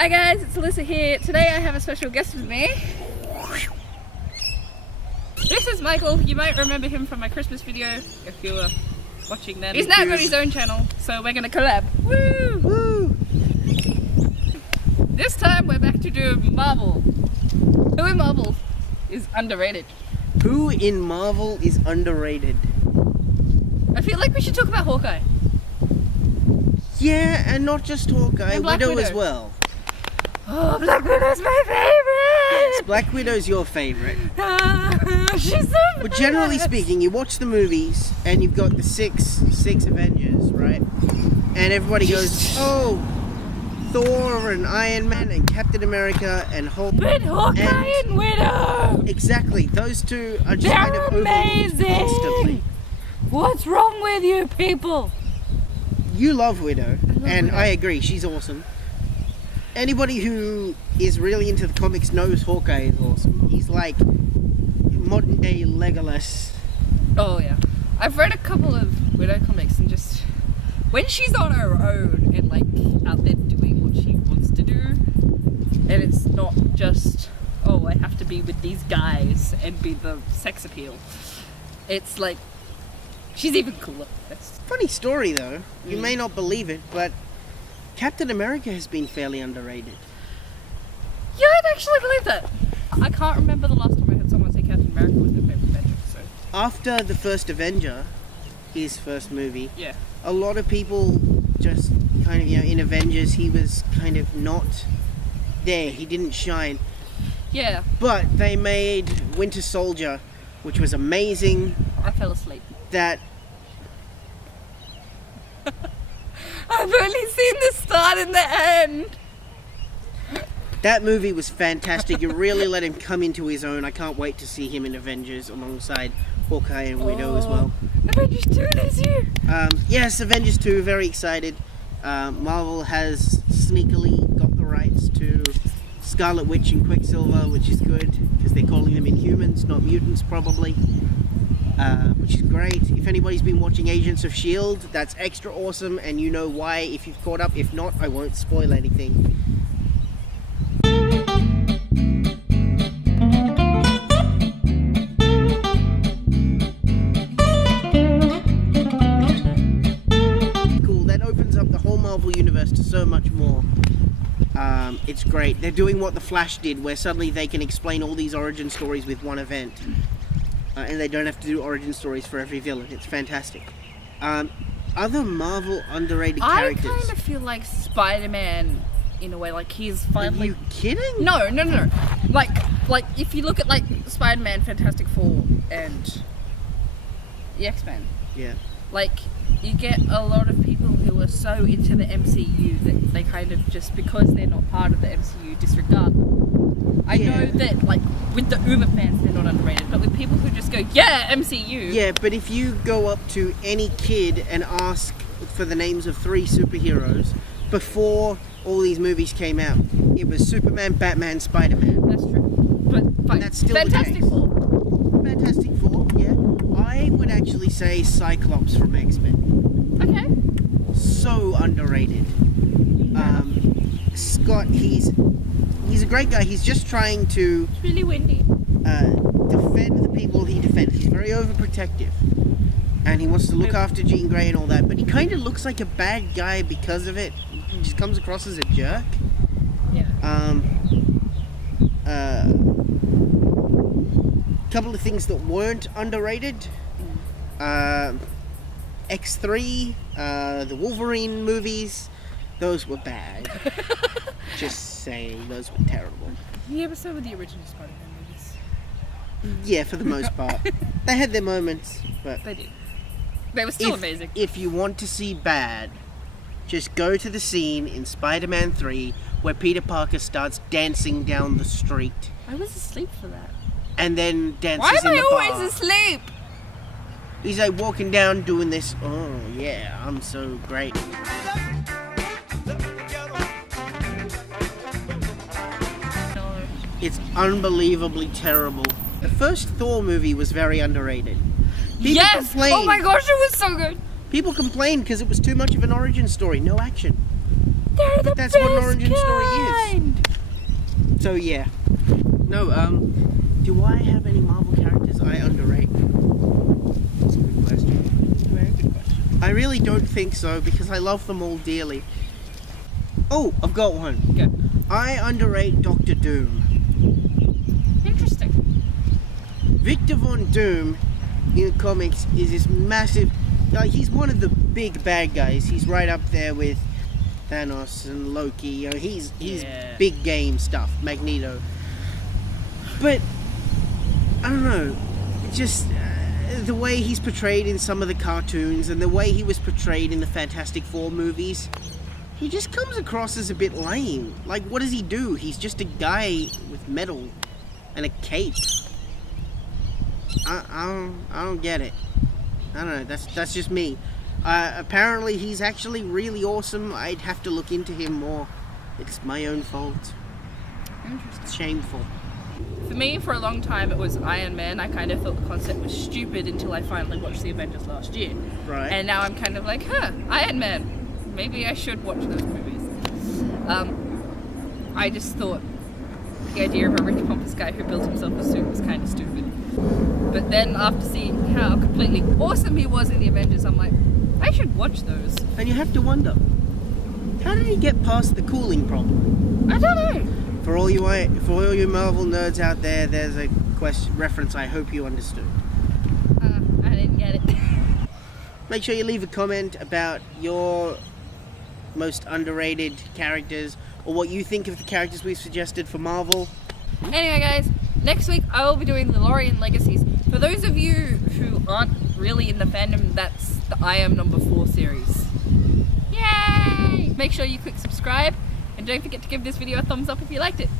Hi guys, it's Alyssa here. Today I have a special guest with me. This is Michael. You might remember him from my Christmas video if you were watching then. He's now got his own channel, so we're gonna collab. Woo! Woo! This time we're back to do Marvel. Who in Marvel is underrated? Who in Marvel is underrated? I feel like we should talk about Hawkeye. Yeah, and not just Hawkeye, And Black Widow Widow as well. Oh, Black Widow's my favorite! Yes, Black Widow's your favorite. She's so But generally speaking, you watch the movies and you've got the six Avengers, right? And everybody goes, oh, Thor and Iron Man and Captain America and Hulk. But Hawkeye and Widow! Exactly, those two are just They're kind of overlooked amazing! constantly. What's wrong with you people? You love Widow, and Widow. I agree, she's awesome. Anybody who is really into the comics knows Hawkeye is awesome. He's like modern day Legolas. Oh yeah. I've read a couple of Widow comics and just when she's on her own and like out there doing what she wants to do, and it's not just, oh, I have to be with these guys and be the sex appeal. It's like she's even cooler. Funny story though, you may not believe it, but Captain America has been fairly underrated. Yeah, I'd actually believe that. I can't remember the last time I heard someone say Captain America was their favorite Avenger, so After the first Avenger, his first movie, yeah. a lot of people just kind of, in Avengers, he was kind of not there. He didn't shine. Yeah. But they made Winter Soldier, which was amazing. I fell asleep. That I've only seen the start and the end. That movie was fantastic. You really let him come into his own. I can't wait to see him in Avengers alongside Hawkeye and Widow as well. Avengers 2 this year. Yes, Avengers 2, very excited. Marvel has sneakily got the rights to Scarlet Witch and Quicksilver, which is good, because they're calling them Inhumans, not mutants probably. Which is great. If anybody's been watching Agents of S.H.I.E.L.D., that's extra awesome, and you know why if you've caught up. If not, I won't spoil anything. Cool, that opens up the whole Marvel universe to so much more. It's great. They're doing what The Flash did, where suddenly they can explain all these origin stories with one event. And they don't have to do origin stories for every villain. It's fantastic. Other Marvel underrated characters. I kind of feel like Spider-Man, in a way, like he's finally. Are you kidding? No. Like if you look at like Spider-Man, Fantastic Four, and the X-Men. Yeah. Like you get a lot of people who are so into the MCU that they kind of just because they're not part of the MCU disregard them. I know that like with the Uber fans they're not underrated, but with people who just go, yeah, MCU. Yeah, but if you go up to any kid and ask for the names of 3 superheroes before all these movies came out, it was Superman, Batman, Spider-Man. That's true. But fine. That's still Fantastic the case. Four. Fantastic Four, yeah. I would actually say Cyclops from X-Men. Okay. So underrated. Scott, he's a great guy. He's just trying to It's really windy. defend the people he defends. He's very overprotective, and he wants to look after Jean Grey and all that, but he kind of looks like a bad guy because of it. He just comes across as a jerk. Yeah. Couple of things that weren't underrated. X3, the Wolverine movies, those were bad. Just saying, those were terrible. Yeah, but so were the original Spider-Man movies. Yeah, for the most part. They had their moments, but They did. They were still amazing. if you want to see bad, just go to the scene in Spider-Man 3 where Peter Parker starts dancing down the street I was asleep for that. and then dances Why am in I the bar. always asleep? He's like walking down doing this, oh yeah, I'm so great. No. It's unbelievably terrible. The first Thor movie was very underrated. People Yes! complained. Oh my gosh, it was so good. People complained because it was too much of an origin story, no action. They're the That's what an best origin story is. So yeah. No, do I have any Marvel characters I underrate? That's a good question. Very good question. I really don't think so because I love them all dearly. Oh, I've got one. Okay. I underrate Doctor Doom. Interesting. Victor Von Doom in the comics is this massive. He's one of the big bad guys. He's right up there with Thanos and Loki. You know, he's Yeah. big game stuff. Magneto. But I don't know. Just the way he's portrayed in some of the cartoons and the way he was portrayed in the Fantastic Four movies. He just comes across as a bit lame. Like, what does he do? He's just a guy with metal and a cape. I don't get it. I don't know. That's just me. Apparently, he's actually really awesome. I'd have to look into him more. It's my own fault. Interesting. It's shameful. For me, for a long time, it was Iron Man. I kind of thought the concept was stupid until I finally watched the Avengers last year. Right. And now I'm kind of like, Iron Man. Maybe I should watch those movies. I just thought the idea of a rich pompous guy who built himself a suit was kind of stupid. But then after seeing how completely awesome he was in the Avengers, I'm like, I should watch those. And you have to wonder, how did he get past the cooling problem? I don't know. For all you Marvel nerds out there, there's a reference I hope you understood. I didn't get it. Make sure you leave a comment about your most underrated characters or what you think of the characters we've suggested for Marvel. Anyway, guys, next week I will be doing the Lorien Legacies. For those of you who aren't really in the fandom, that's the I Am Number 4 series. Yay! Make sure you click subscribe and don't forget to give this video a thumbs up if you liked it.